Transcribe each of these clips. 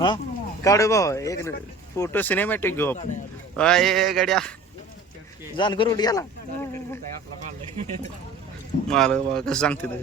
हा? काढू भाऊ एक फोटो सिनेमॅटिक घेऊ आपण. ए गड्या. जाण करू याला. मला बाबा कसं सांगते ते?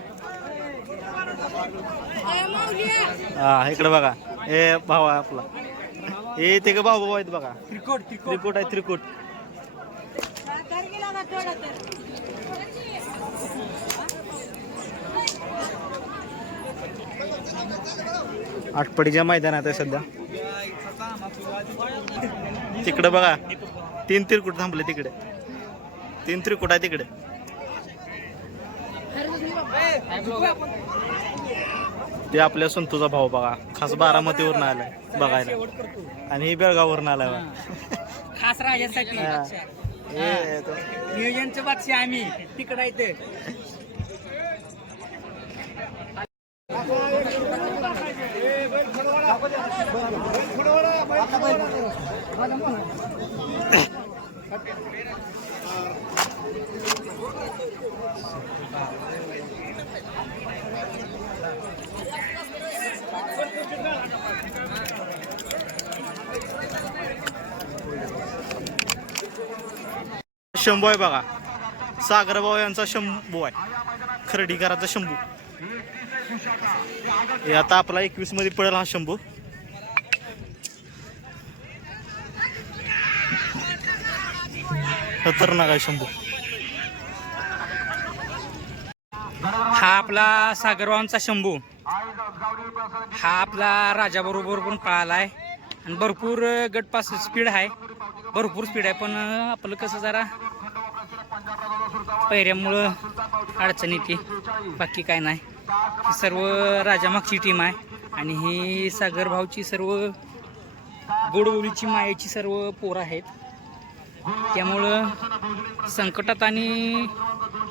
हा इकडे बघा. हे भाऊ आहे आपला. हे ते का भाऊ भाऊ आहेत बघा. त्रिकोट. त्रिकूट आहे त्रिकूट. आटपडीच्या मैदानात आहे सध्या. तिकडे बघा. तीन त्रिकूट थांबले तिकडे. तीन त्रिकूट आहे तिकडे. ते आपल्या संतूचा भाऊ बघा खास बारामतीवरून आलाय बघायला आणि ही बेळगाववरून आलाय बघा. खास राजासाठी हा. हे तो- नियोजनचं बादशाह आम्ही तिकडे येते शंभू आहे बघा. सागरभाऊ यांचा शंभू आहे. खर्डीकराचा शंभू. हे आता आपला एकवीसमध्ये पडेल हा शंभू. खतरनाक आहे शंभू. हा आपला सागरवांचा शंभू. हा आपला राजाबरोबर पण पळालाय. आणि भरपूर गटपास स्पीड आहे. भरपूर स्पीड आहे पण आपलं कसं जरा पैऱ्यामुळं अडचण येते. बाकी काय नाही. ही सर्व राजामागची टीम आहे. आणि ही सागर भाऊची सर्व गोडबोलीची मायेची सर्व पोरं आहेत. त्यामुळं संकटात आणि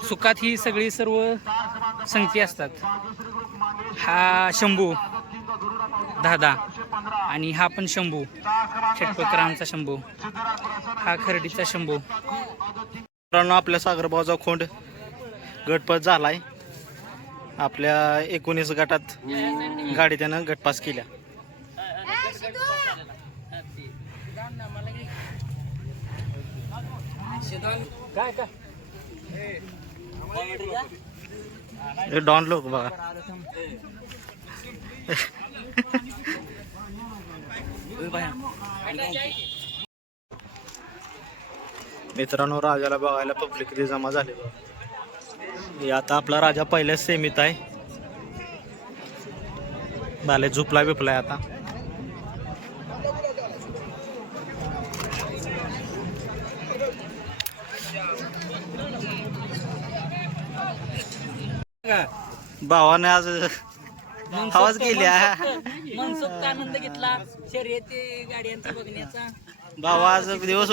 सुखात ही सगळी सर्व संगती असतात. हा शंभू दादा आणि हा पण शंभू षटपकरामचा शंभू हा खर्डीचा शंभू. मित्रांनो आपल्या सागरभाऊचा खोंड गटपास झालाय. आपल्या एकोणीस गटात गाडी त्यानं गटपास केल्या. काय काय? हे डॉन लोक बघा. मित्रांनो राजाला बघायला पब्लिक जमा झाले बघा. हे आता आपला राजा पहिल्याच सेमीत आहे. झाले झुपला बिपलाय आता. भावाने आज आवाज केल्या मनसोक्त आनंद घेतला. शर्यती गाड्यांचा बघण्याचा. भावा आज दिवस